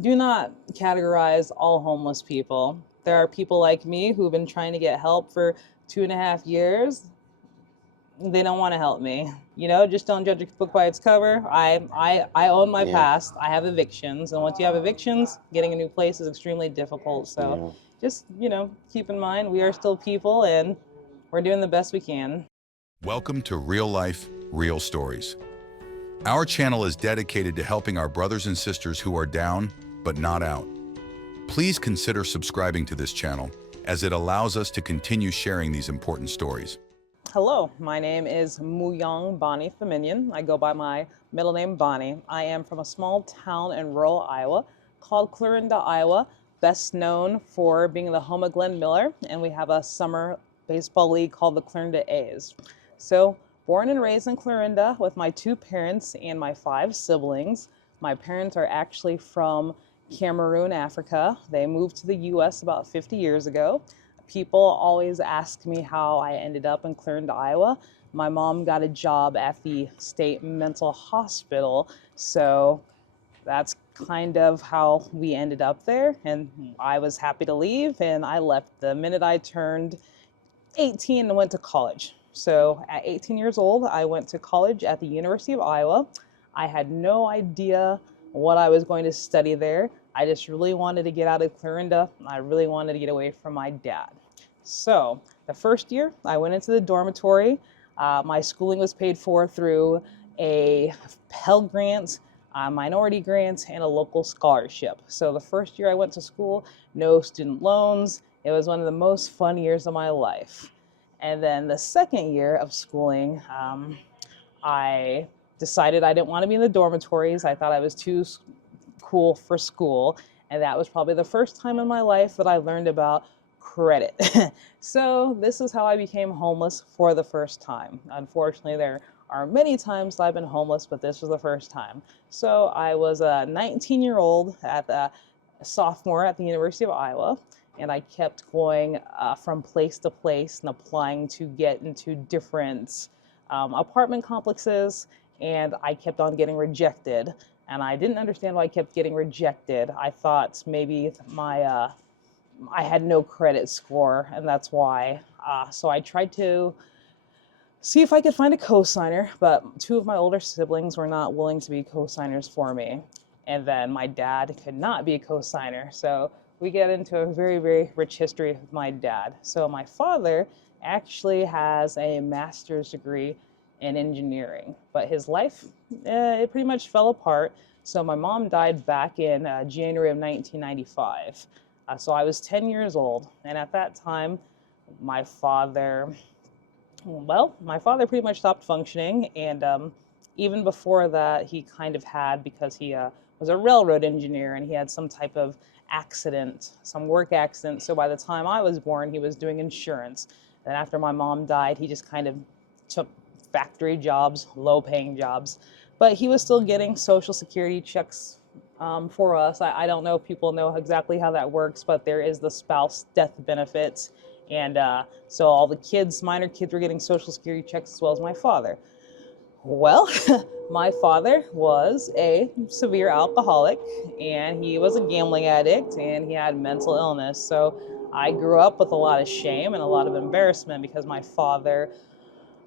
Do not categorize all homeless people. There are people like me who've been trying to get help for 2.5 years. They don't want to help me. Just don't judge a book by its cover. I own my Yeah, past. I have evictions, and once you have evictions, getting a new place is extremely difficult. So, yeah. just keep in mind we are still people, and we're doing the best we can. Welcome to Real Life, Real Stories. Our channel is dedicated to helping our brothers and sisters who are down but not out. Please consider subscribing to this channel as it allows us to continue sharing these important stories. Hello, my name is Muyong Bonnie Feminian. I go by my middle name Bonnie. I am from a small town in rural Iowa called Clarinda, Iowa, best known for being the home of Glenn Miller, and we have a summer baseball league called the Clarinda A's. So, born and raised in Clarinda with my two parents and my five siblings. My parents are actually from Cameroon, Africa. They moved to the US about 50 years ago. People always ask me how I ended up in Clarinda, Iowa. My mom got a job at the state mental hospital, so that's kind of how we ended up there. And I was happy to leave, and I left the minute I turned 18 and went to college. So at 18 years old, I went to college at the University of Iowa. I had no idea what I was going to study there. I just really wanted to get out of Clarinda. I really wanted to get away from my dad. So the first year, I went into the dormitory. My schooling was paid for through a Pell Grant, a minority grant, and a local scholarship. So the first year I went to school, no student loans. It was one of the most fun years of my life. And then the second year of schooling, I decided I didn't want to be in the dormitories. I thought I was too cool for school. And that was probably the first time in my life that I learned about credit. So this is how I became homeless for the first time. Unfortunately, there are many times that I've been homeless, but this was the first time. So I was a 19-year-old at the sophomore at the University of Iowa, and I kept going from place to place and applying to get into different apartment complexes, and I kept on getting rejected. And I didn't understand why I kept getting rejected. I thought maybe I had no credit score, and that's why. So I tried to see if I could find a cosigner, but two of my older siblings were not willing to be cosigners for me. And then my dad could not be a cosigner. So we get into a very, very rich history with my dad. So my father actually has a master's degree in engineering, but his life, it pretty much fell apart. So my mom died back in January of 1995. So I was 10 years old, and at that time, my father my father pretty much stopped functioning, and even before that, he kind of had, because he was a railroad engineer and he had some type of accident, some work accident. So by the time I was born, he was doing insurance. And after my mom died, he just kind of took factory jobs, low paying jobs. But he was still getting Social Security checks for us. I don't know if people know exactly how that works, but there is the spouse death benefit, and so all the kids, minor kids, were getting Social Security checks as well as my father. Well, my father was a severe alcoholic, and he was a gambling addict, and he had mental illness. So I grew up with a lot of shame and a lot of embarrassment because my father,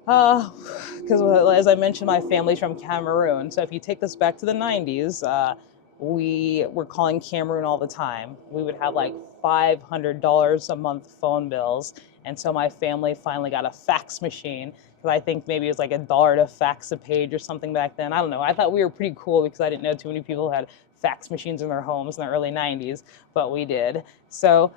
because as I mentioned, my family's from Cameroon. So if you take this back to the 90s, we were calling Cameroon all the time. We would have like $500 a month phone bills. And so my family finally got a fax machine, because I think maybe it was like $1 to fax a page or something back then. I don't know. I thought we were pretty cool because I didn't know too many people had fax machines in their homes in the early 90s, but we did. So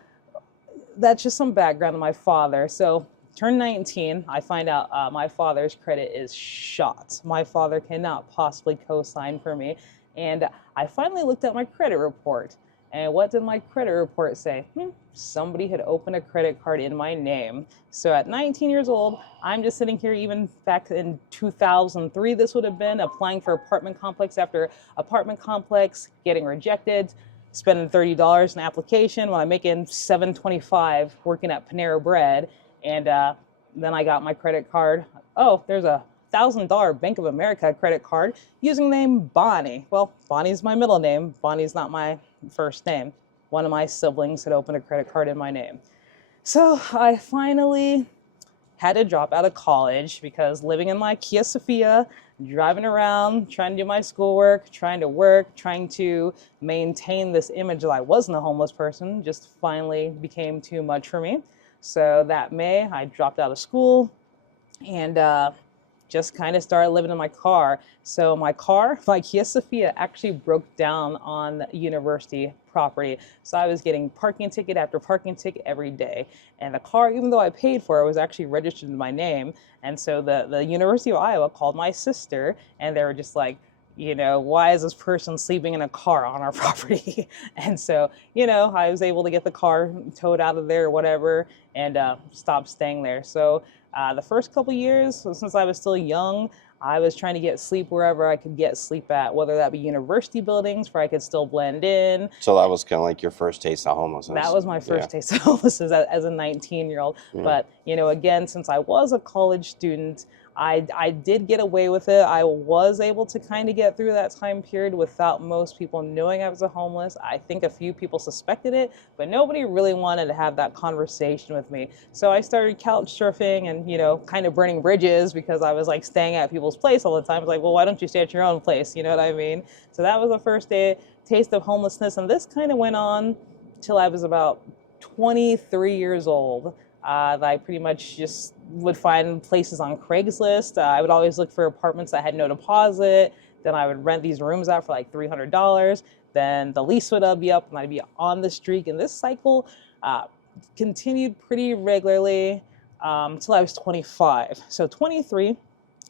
that's just some background on my father. So turn 19, I find out my father's credit is shot. My father cannot possibly co-sign for me. And I finally looked at my credit report. And what did my credit report say? Somebody had opened a credit card in my name. So at 19 years old, I'm just sitting here, even back in 2003, this would have been, applying for apartment complex after apartment complex, getting rejected, spending $30 in application when I'm making $7.25 working at Panera Bread. And then I got my credit card. Oh, there's a $1,000 Bank of America credit card using the name Bonnie. Well, Bonnie's my middle name. Bonnie's not my first name. One of my siblings had opened a credit card in my name. So I finally had to drop out of college because living in my Kia Sophia, driving around, trying to do my schoolwork, trying to work, trying to maintain this image that I wasn't a homeless person just finally became too much for me. So that May, I dropped out of school and just kind of started living in my car. So my car, my Kia Sophia, actually broke down on university property. So I was getting parking ticket after parking ticket every day. And the car, even though I paid for it, was actually registered in my name. And so the University of Iowa called my sister and they were just like, why is this person sleeping in a car on our property? And so, I was able to get the car towed out of there or whatever and stop staying there. So the first couple years, since I was still young, I was trying to get sleep wherever I could get sleep at, whether that be university buildings where I could still blend in. So that was kind of like your first taste of homelessness. That was my first taste of homelessness as a 19-year-old. Yeah. But, again, since I was a college student, I did get away with it. I was able to kind of get through that time period without most people knowing I was a homeless. I think a few people suspected it, but nobody really wanted to have that conversation with me. So I started couch surfing and, kind of burning bridges because I was like staying at people's place all the time. I was like, well, why don't you stay at your own place? You know what I mean? So that was the first taste of homelessness. And this kind of went on till I was about 23 years old. I pretty much just would find places on Craigslist. I would always look for apartments that had no deposit. Then I would rent these rooms out for like $300. Then the lease would be up and I'd be on the street. And this cycle continued pretty regularly until I was 25. So 23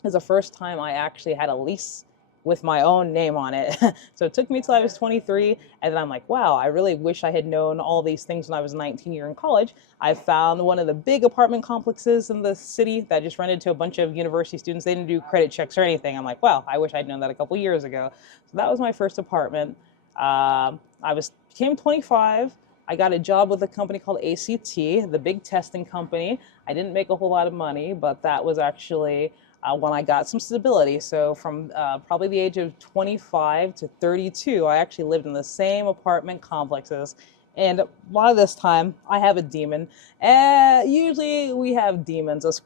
is the first time I actually had a lease with my own name on it. So it took me till I was 23, and then I'm like, wow, I really wish I had known all these things when I was 19 years in college. I found one of the big apartment complexes in the city that just rented to a bunch of university students. They didn't do credit checks or anything. I'm like, wow, I wish I'd known that a couple years ago. So that was my first apartment. Became 25. I got a job with a company called ACT, the big testing company. I didn't make a whole lot of money, but that was actually when I got some stability. So from probably the age of 25 to 32, I actually lived in the same apartment complexes. And a lot of this time, I have a demon. Usually we have demons. Us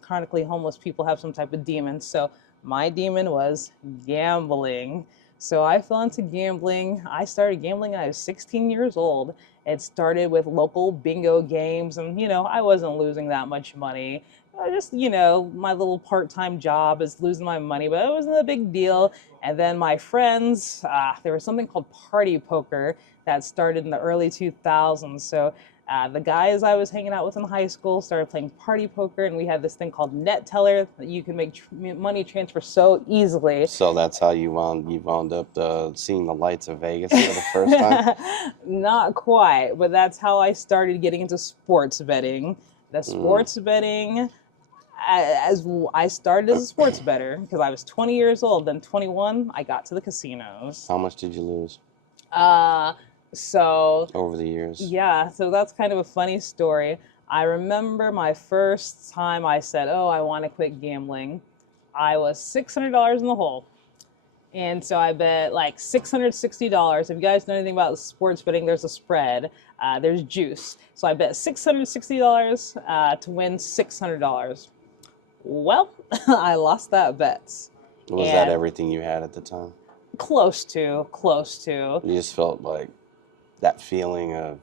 chronically homeless people have some type of demon. So my demon was gambling. So I fell into gambling. I started gambling when I was 16 years old. It started with local bingo games. And, I wasn't losing that much money. My little part-time job is losing my money, but it wasn't a big deal. And then my friends, there was something called party poker that started in the early 2000s. So the guys I was hanging out with in high school started playing party poker, and we had this thing called net teller that you can make money transfer so easily. So that's how you wound up seeing the lights of Vegas for the first time? Not quite, but that's how I started getting into sports betting. The sports betting, as I started as a sports bettor because I was 20 years old. Then 21, I got to the casinos. How much did you lose So over the years? Yeah, so that's kind of a funny story. I remember my first time I said, oh, I want to quit gambling. I was $600 in the hole. And so I bet like $660. If you guys know anything about sports betting, there's a spread. There's juice. So I bet $660 to win $600. Well, I lost that bet. Was that everything you had at the time? Close to. You just felt like that feeling of...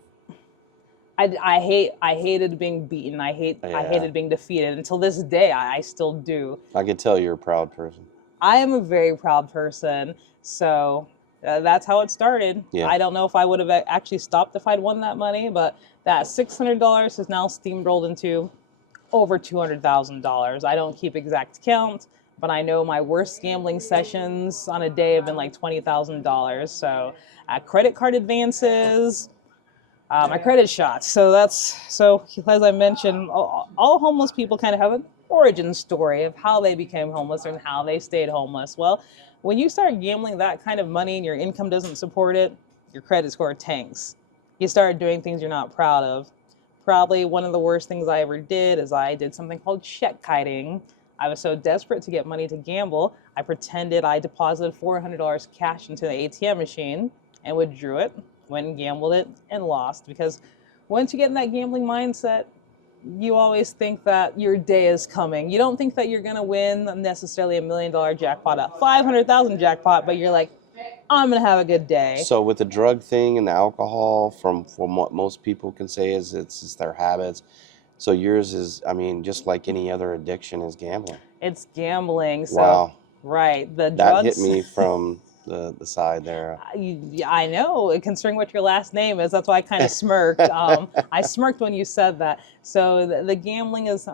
I hated being beaten. I hated being defeated. Until this day, I still do. I could tell you're a proud person. I am a very proud person. So that's how it started. Yeah. I don't know if I would have actually stopped if I'd won that money, but that $600 has now steamrolled into over $200,000. I don't keep exact count, but I know my worst gambling sessions on a day have been like $20,000. So credit card advances, my credit shots. So as I mentioned, all homeless people kind of have an origin story of how they became homeless and how they stayed homeless. Well, when you start gambling that kind of money and your income doesn't support it, your credit score tanks. You start doing things you're not proud of. Probably one of the worst things I ever did is I did something called check kiting. I was so desperate to get money to gamble, I pretended I deposited $400 cash into the ATM machine and withdrew it. went and gambled it and lost, because once you get in that gambling mindset, you always think that your day is coming. You don't think that you're going to win necessarily $1 million jackpot, a 500,000 jackpot, but you're like, I'm going to have a good day. So with the drug thing and the alcohol, from what most people can say is it's their habits. So yours is, I mean, just like any other addiction, is gambling. It's gambling. So, Wow. right. The That drugs hit me from the side there. I know, considering what your last name is, that's why I kind of smirked. I smirked when you said that. So the gambling is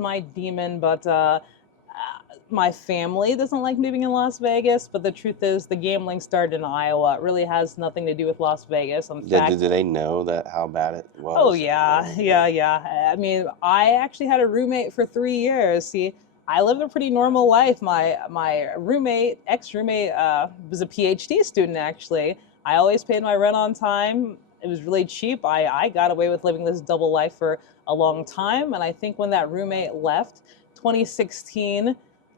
my demon, but my family doesn't like moving in Las Vegas. But the truth is, the gambling started in Iowa. It really has nothing to do with Las Vegas. In fact, Did they know that how bad it was? oh yeah. I mean, I actually had a roommate for 3 years. See, I lived a pretty normal life. My ex-roommate, was a PhD student, actually. I always paid my rent on time. It was really cheap. I got away with living this double life for a long time. And I think when that roommate left, 2016,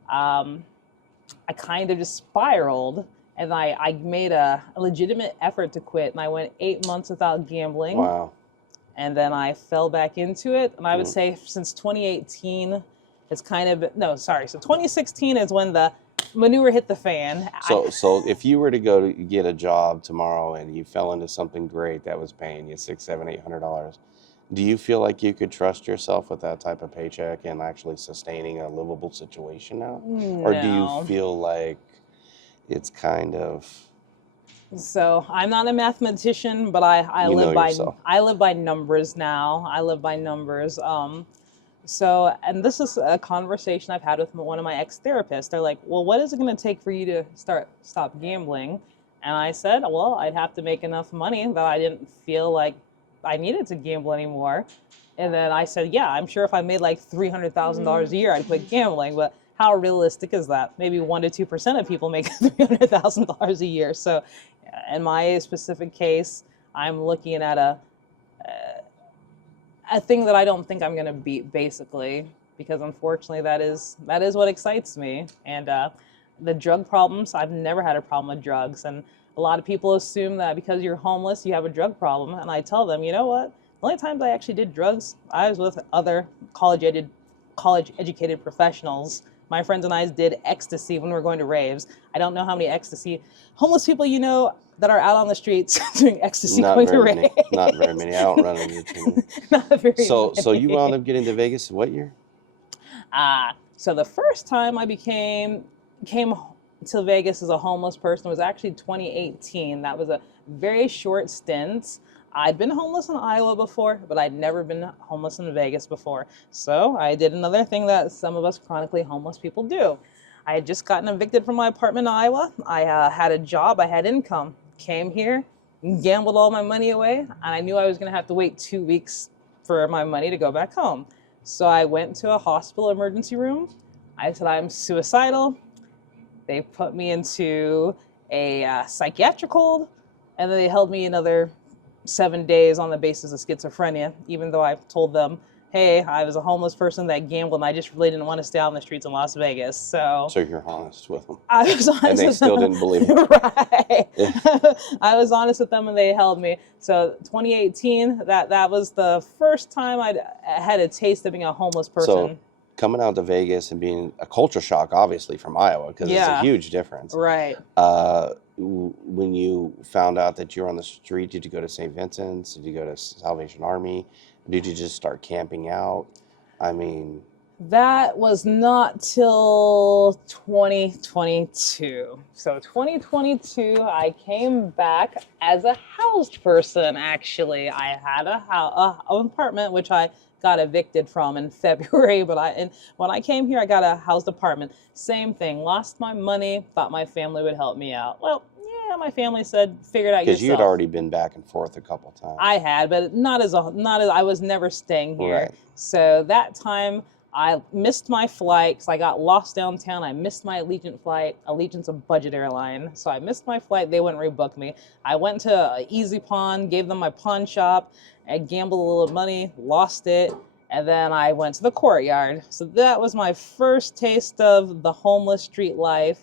I kind of just spiraled. And I made a legitimate effort to quit. And I went 8 months without gambling. Wow. And then I fell back into it. And I would say since 2018, it's kind of, no, sorry. So 2016 is when the manure hit the fan. So if you were to go to get a job tomorrow and you fell into something great that was paying you $600, $700, $800, do you feel like you could trust yourself with that type of paycheck and actually sustaining a livable situation now? No. Or do you feel like it's kind of... So I'm not a mathematician, but I live by numbers now. I live by numbers. So, and this is a conversation I've had with one of my ex-therapists. They're like, well, what is it going to take for you to stop gambling? And I said, well, I'd have to make enough money that I didn't feel like I needed to gamble anymore. And then I said, yeah, I'm sure if I made like $300,000 a year, I'd quit gambling. But how realistic is that? Maybe 1 to 2% of people make $300,000 a year. So in my specific case, I'm looking at a thing that I don't think I'm going to beat, basically, because unfortunately that is what excites me. And the drug problems, I've never had a problem with drugs. And a lot of people assume that because you're homeless, you have a drug problem. And I tell them, you know what? The only times I actually did drugs, I was with other college-educated professionals. My friends and I did ecstasy when we were going to raves. I don't know how many ecstasy homeless people you know that are out on the streets doing ecstasy going to raves. Not very many. I don't run into too many. Not very So many. you wound up getting to Vegas what year? So the first time I came to Vegas as a homeless person was actually 2018. That was a very short stint. I'd been homeless in Iowa before, but I'd never been homeless in Vegas before. So I did another thing that some of us chronically homeless people do. I had just gotten evicted from my apartment in Iowa. I had a job, I had income. Came here, gambled all my money away, and I knew I was going to have to wait 2 weeks for my money to go back home. So I went to a hospital emergency room. I said, I'm suicidal. They put me into a psychiatric hold, and then they held me another 7 days on the basis of schizophrenia, even though I told them, hey, I was a homeless person that gambled, and I just really didn't want to stay out on the streets in Las Vegas. So you're honest with them. I was honest and they with still them. didn't believe it. Right. Yeah. I was honest with them, and they held me. So 2018, that was the first time I had a taste of being a homeless person. So coming out to Vegas and being a culture shock, obviously, from Iowa, because it's a huge difference. Right. When you found out that you were on the street, did you go to St. Vincent's? Did you go to Salvation Army? Did you just start camping out? I mean... That was not till 2022. So 2022, I came back as a housed person, actually. I had an apartment, which I got evicted from in February, but when I came here, I got a housed apartment. Same thing, lost my money, thought my family would help me out. Well, yeah, my family said, figure it out yourself. Because you had already been back and forth a couple times. I had, but not as I was never staying here. Right. So that time I missed my flight because I got lost downtown. I missed my Allegiant flight. Allegiant's a budget airline. So I missed my flight. They wouldn't rebook me. I went to Easy Pawn, gave them my pawn shop. I gambled a little money, lost it. And then I went to the Courtyard. So that was my first taste of the homeless street life,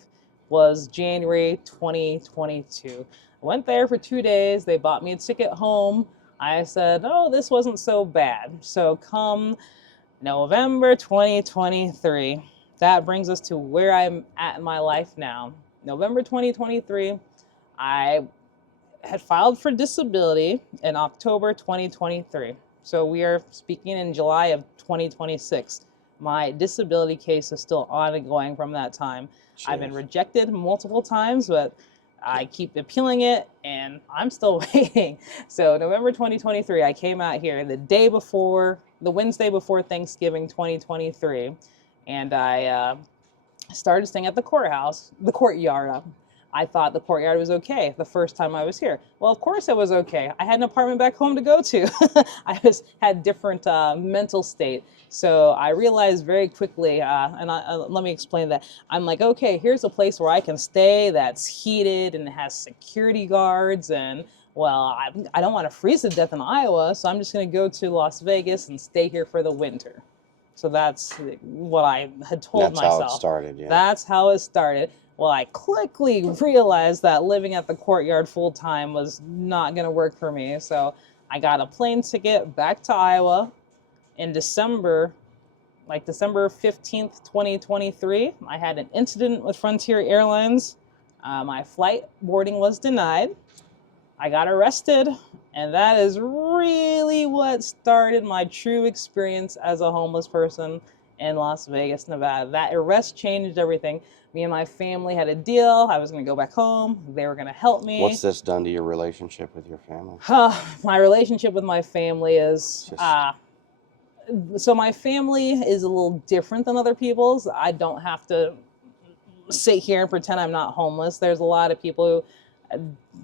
was January 2022. Went there for 2 days. They bought me a ticket home. I said, oh, this wasn't so bad. So come November 2023, that brings us to where I'm at in my life now. November 2023, I had filed for disability in October 2023. So we are speaking in July of 2026. My disability case is still ongoing from that time. Jeez. I've been rejected multiple times, but I keep appealing it and I'm still waiting. So November 2023, I came out here the Wednesday before Thanksgiving 2023, and I started staying at the courtyard. I thought the courtyard was okay the first time I was here. Well, of course it was okay. I had an apartment back home to go to. Had different mental state. So I realized very quickly, let me explain that. I'm like, okay, here's a place where I can stay that's heated and has security guards, and well, I don't want to freeze to death in Iowa, so I'm just going to go to Las Vegas and stay here for the winter. So that's what I had told myself. That's how it started, yeah. That's how it started. Well, I quickly realized that living at the courtyard full time was not going to work for me. So I got a plane ticket back to Iowa in December 15th, 2023. I had an incident with Frontier Airlines. My flight boarding was denied. I got arrested, and that is really what started my true experience as a homeless person in Las Vegas, Nevada. That arrest changed everything. Me and my family had a deal. I was going to go back home. They were going to help me. What's this done to your relationship with your family? My relationship with my family is... So my family is a little different than other people's. I don't have to sit here and pretend I'm not homeless. There's a lot of people who,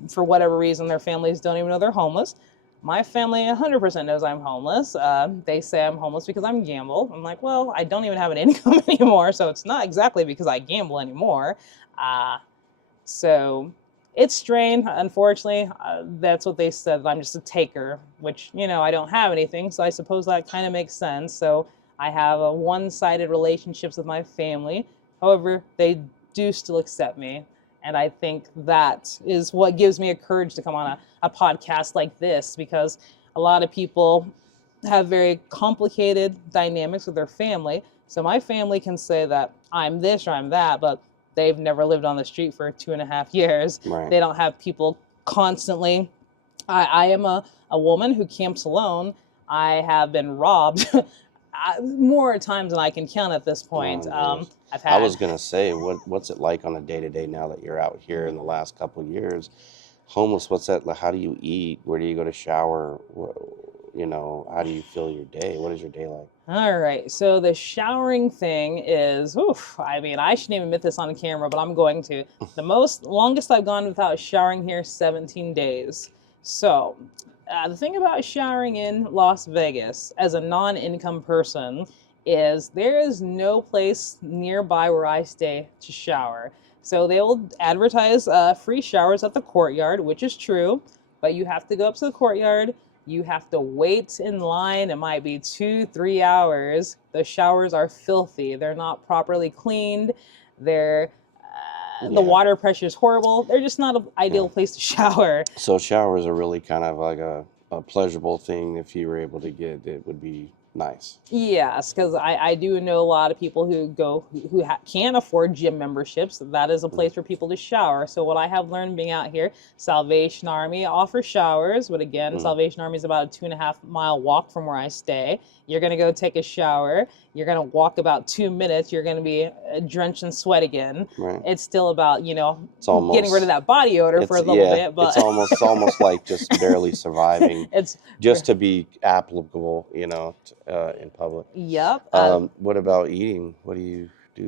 for whatever reason, their families don't even know they're homeless. My family 100% knows I'm homeless. They say I'm homeless because I'm gamble. I'm like, well, I don't even have an income anymore, so it's not exactly because I gamble anymore. So it's strained, unfortunately. That's what they said, I'm just a taker, which, I don't have anything, so I suppose that kind of makes sense. So I have a one-sided relationships with my family. However, they do still accept me. And I think that is what gives me a courage to come on a podcast like this, because a lot of people have very complicated dynamics with their family. So my family can say that I'm this or I'm that, but they've never lived on the street for 2.5 years. Right. They don't have people constantly. I am a woman who camps alone. I have been robbed more times than I can count at this point. I was going to say, what's it like on a day-to-day now that you're out here in the last couple of years? Homeless, what's that? How do you eat? Where do you go to shower? How do you fill your day? What is your day like? All right. So the showering thing is, I shouldn't even admit this on camera, but I'm going to. The longest I've gone without showering here is 17 days. So the thing about showering in Las Vegas as a non-income person is there is no place nearby where I stay to shower. So they will advertise free showers at the courtyard, which is true, but you have to go up to the courtyard. You have to wait in line. It might be 2-3 hours. The showers are filthy. They're not properly cleaned. The water pressure is horrible. They're just not an ideal place to shower. So showers are really kind of like a pleasurable thing. If you were able to get it, would be nice. Yes, because I do know a lot of people who can't afford gym memberships. That is a place for people to shower. So what I have learned being out here, Salvation Army offers showers, but again, Salvation Army is about a 2.5-mile walk from where I stay. You're going to go take a shower. You're going to walk about 2 minutes. You're going to be drenched in sweat again. Right. It's still about, getting rid of that body odor for a little bit. But it's almost like just barely surviving. It's just to be applicable, in public. Yep. What about eating? What do you do?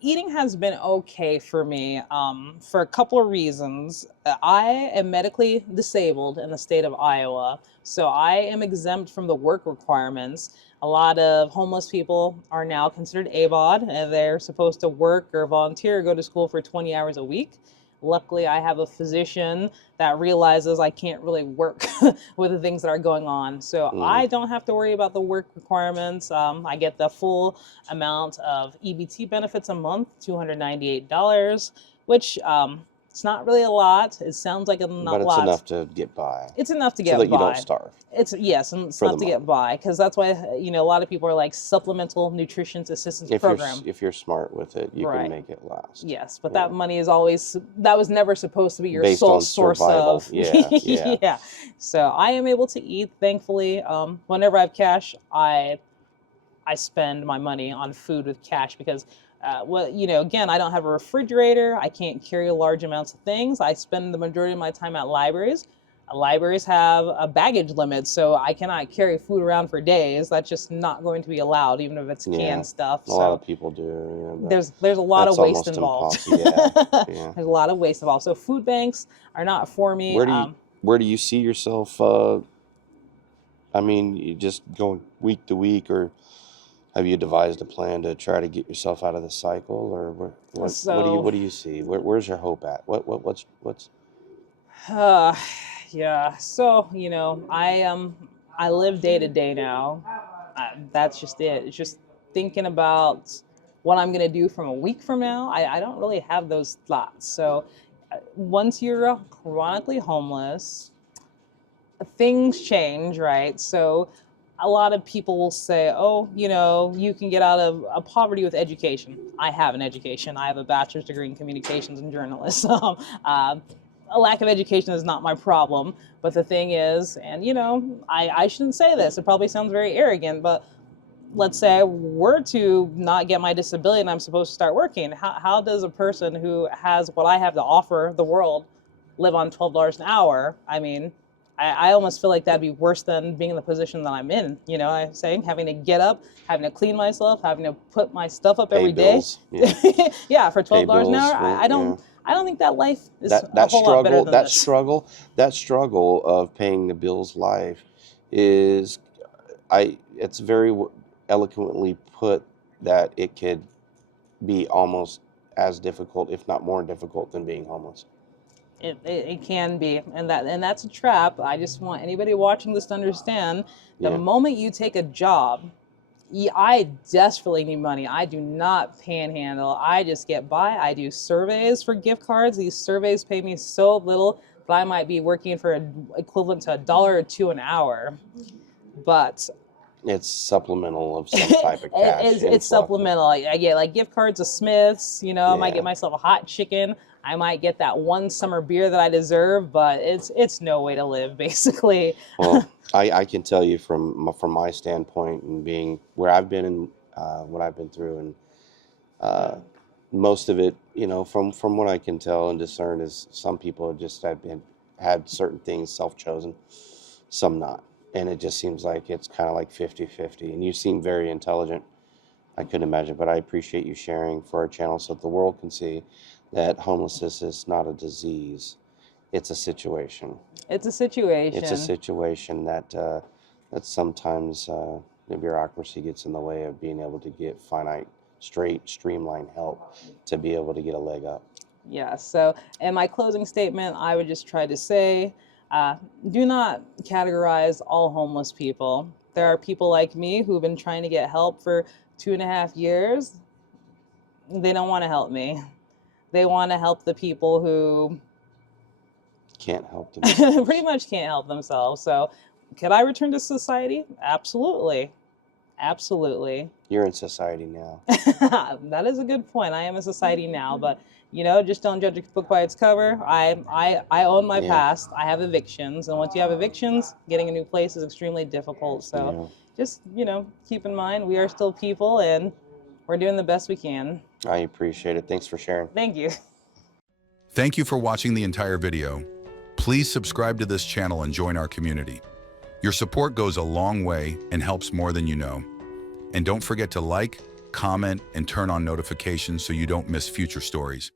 Eating has been okay for me for a couple of reasons. I am medically disabled in the state of Iowa, so I am exempt from the work requirements. A lot of homeless people are now considered ABOD, and they're supposed to work or volunteer or go to school for 20 hours a week. Luckily, I have a physician that realizes I can't really work with the things that are going on. So I don't have to worry about the work requirements. I get the full amount of EBT benefits a month, $298, which It's not really a lot. It sounds like a But not it's lot. enough to get by. It's enough to So get that by. you don't starve. It's yes, and it's For enough the to get by, because that's why a lot of people are like supplemental nutrition assistance program. If you're smart with it, you Right. can make it last. Yes, but Yeah. that money is always, that was never supposed to be your Based sole on source survival. of. Yeah, yeah. Yeah. So I am able to eat, thankfully. Whenever I have cash, I spend my money on food with cash, because again, I don't have a refrigerator. I can't carry large amounts of things. I spend the majority of my time at libraries. Libraries have a baggage limit, so I cannot carry food around for days. That's just not going to be allowed, even if it's canned stuff. A lot of people do. Yeah, but There's a lot of that's waste almost involved. impossible. Yeah. There's a lot of waste involved. So food banks are not for me. Where do you see yourself? I mean, you just going week to week, or have you devised a plan to try to get yourself out of the cycle, or what do you see? Where's your hope at? What's Yeah. So I live day to day now. That's just it. It's just thinking about what I'm gonna do from a week from now. I don't really have those thoughts. So once you're chronically homeless, things change, right? So a lot of people will say, oh, you can get out of poverty with education. I have an education. I have a bachelor's degree in communications and journalism. A lack of education is not my problem. But the thing is, and I shouldn't say this, it probably sounds very arrogant, but let's say I were to not get my disability and I'm supposed to start working. How does a person who has what I have to offer the world live on $12 an hour? I mean, I almost feel like that'd be worse than being in the position that I'm in. I'm saying, having to get up, having to clean myself, having to put my stuff up every day. Yeah. Yeah, for $12 an bills, hour. I don't think that life is that a whole lot better struggle than that this. struggle of paying the bills life is it's very eloquently put that it could be almost as difficult, if not more difficult, than being homeless. It can be, and that's a trap. I just want anybody watching this to understand, the Yeah. moment you take a job, I desperately need money. I do not panhandle. I just get by. I do surveys for gift cards. These surveys pay me so little that I might be working for equivalent to $1 or $2 an hour. But It's supplemental of some type of cash. it's supplemental. I get like gift cards to Smith's. I might get myself a hot chicken. I might get that one summer beer that I deserve, but it's no way to live, basically. Well, I can tell you from my standpoint, and being where I've been and what I've been through, and most of it, from what I can tell and discern, is some people just had certain things self-chosen, some not. And it just seems like it's kind of like 50-50. And you seem very intelligent. I couldn't imagine, but I appreciate you sharing for our channel so that the world can see that homelessness is not a disease. It's a situation. It's a situation. It's a situation that sometimes the bureaucracy gets in the way of being able to get streamlined help to be able to get a leg up. Yeah, so in my closing statement, I would just try to say, do not categorize all homeless people. There are people like me who've been trying to get help for 2.5 years. They don't want to help me. They want to help the people who can't help themselves. pretty much can't help themselves. So could I return to society? Absolutely. Absolutely. You're in society now. That is a good point. I am in society now, but just don't judge a book by its cover. I own my past. I have evictions, and once you have evictions, getting a new place is extremely difficult. So just keep in mind, we are still people, and we're doing the best we can. I appreciate it. Thanks for sharing. Thank you. Thank you for watching the entire video. Please subscribe to this channel and join our community. Your support goes a long way and helps more than you know. And don't forget to like, comment, and turn on notifications so you don't miss future stories.